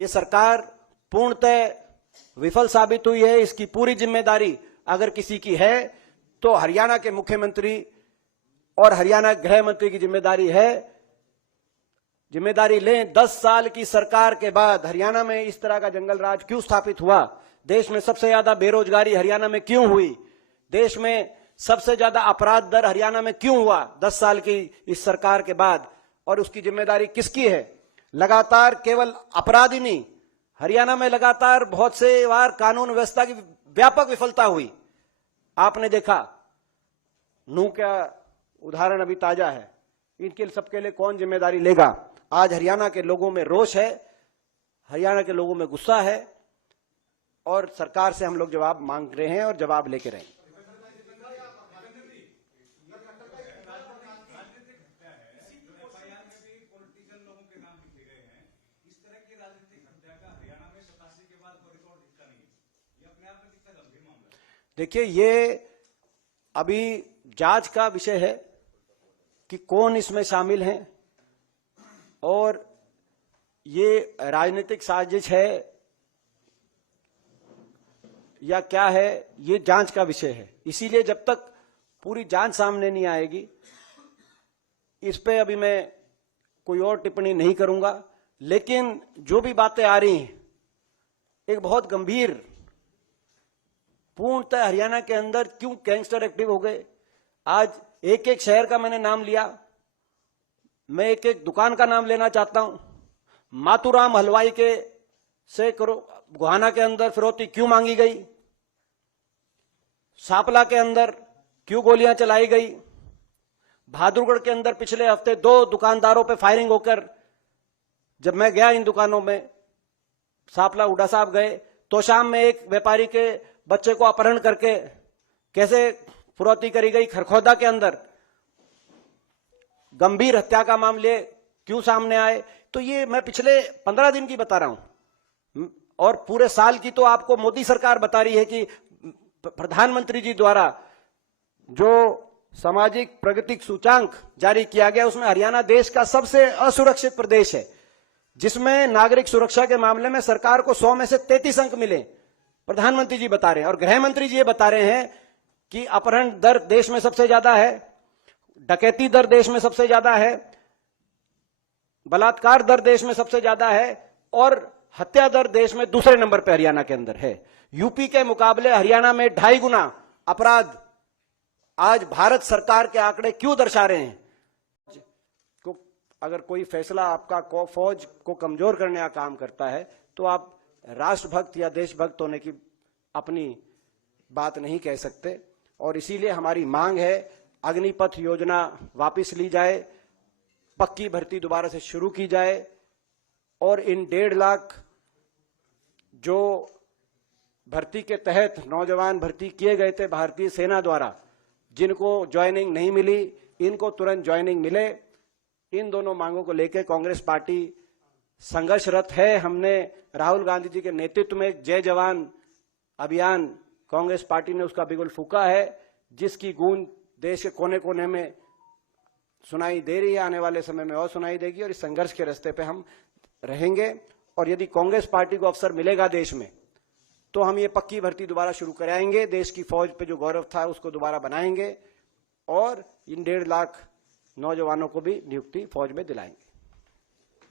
ये सरकार पूर्णतः विफल साबित हुई है। इसकी पूरी जिम्मेदारी अगर किसी की है तो हरियाणा के मुख्यमंत्री और हरियाणा गृह मंत्री की जिम्मेदारी है। जिम्मेदारी लें। 10 साल की सरकार के बाद हरियाणा में इस तरह का जंगल राज क्यों स्थापित हुआ? देश में सबसे ज्यादा बेरोजगारी हरियाणा में क्यों हुई? देश में सबसे ज्यादा अपराध दर हरियाणा में क्यों हुआ 10 साल की इस सरकार के बाद? और उसकी जिम्मेदारी किसकी है? लगातार केवल अपराध ही नहीं, हरियाणा में लगातार बहुत से बार कानून व्यवस्था की व्यापक विफलता हुई। आपने देखा नूह का उदाहरण अभी ताजा है। इनके सबके लिए कौन जिम्मेदारी लेगा? आज हरियाणा के लोगों में रोष है, हरियाणा के लोगों में गुस्सा है और सरकार से हम लोग जवाब मांग रहे हैं और जवाब लेके रहेंगे। देखिए, ये अभी जांच का विषय है कि कौन इसमें शामिल हैं और ये राजनीतिक साजिश है या क्या है, ये जांच का विषय है। इसीलिए जब तक पूरी जांच सामने नहीं आएगी इस पे अभी मैं कोई और टिप्पणी नहीं करूंगा। लेकिन जो भी बातें आ रही हैं, एक बहुत गंभीर, पूर्णतः हरियाणा के अंदर क्यों गैंगस्टर एक्टिव हो गए। आज एक एक शहर का मैंने नाम लिया, मैं एक एक दुकान का नाम लेना चाहता हूं। मातूराम हलवाई के से गोहाना के अंदर फिरौती क्यों मांगी गई? सांपला के अंदर क्यों गोलियां चलाई गई? बहादुरगढ़ के अंदर पिछले हफ्ते 2 दुकानदारों पे फायरिंग होकर, जब मैं गया इन दुकानों में, सांपला उड़ा साहब गए तो शाम में एक व्यापारी के बच्चे को अपहरण करके कैसे फिरौती करी गई। खरखौदा के अंदर गंभीर हत्या का मामले क्यों सामने आए? तो ये मैं पिछले 15 दिन की बता रहा हूं और पूरे साल की तो आपको मोदी सरकार बता रही है कि प्रधानमंत्री जी द्वारा जो सामाजिक प्रगति सूचांक जारी किया गया उसमें हरियाणा देश का सबसे असुरक्षित प्रदेश है, जिसमें नागरिक सुरक्षा के मामले में सरकार को 100 में से 33 अंक मिले। प्रधानमंत्री जी बता रहे हैं और गृह मंत्री जी ये बता रहे हैं कि अपहरण दर देश में सबसे ज्यादा है, डकैती दर देश में सबसे ज्यादा है, बलात्कार दर देश में सबसे ज्यादा है और हत्या दर देश में दूसरे नंबर पर हरियाणा के अंदर है। यूपी के मुकाबले हरियाणा में 2.5 गुना अपराध आज भारत सरकार के आंकड़े क्यों दर्शा रहे हैं? अगर कोई फैसला आपका फौज को कमजोर करने का काम करता है तो आप राष्ट्रभक्त या देशभक्त होने की अपनी बात नहीं कह सकते। और इसीलिए हमारी मांग है अग्निपथ योजना वापस ली जाए, पक्की भर्ती दोबारा से शुरू की जाए और इन 1.5 लाख जो भर्ती के तहत नौजवान भर्ती किए गए थे भारतीय सेना द्वारा, जिनको ज्वाइनिंग नहीं मिली, इनको तुरंत ज्वाइनिंग मिले। इन दोनों मांगों को लेकर कांग्रेस पार्टी संघर्षरत है। हमने राहुल गांधी जी के नेतृत्व में जय जवान अभियान कांग्रेस पार्टी ने उसका बिगुल फूंका है, जिसकी गूंज देश के कोने कोने में सुनाई दे रही है, आने वाले समय में और सुनाई देगी। और इस संघर्ष के रास्ते पे हम रहेंगे और यदि कांग्रेस पार्टी को अवसर मिलेगा देश में तो हम ये पक्की भर्ती दोबारा शुरू कराएंगे। देश की फौज पे जो गौरव था उसको दोबारा बनाएंगे और इन 1.5 लाख नौजवानों को भी नियुक्ति फौज में दिलाएंगे।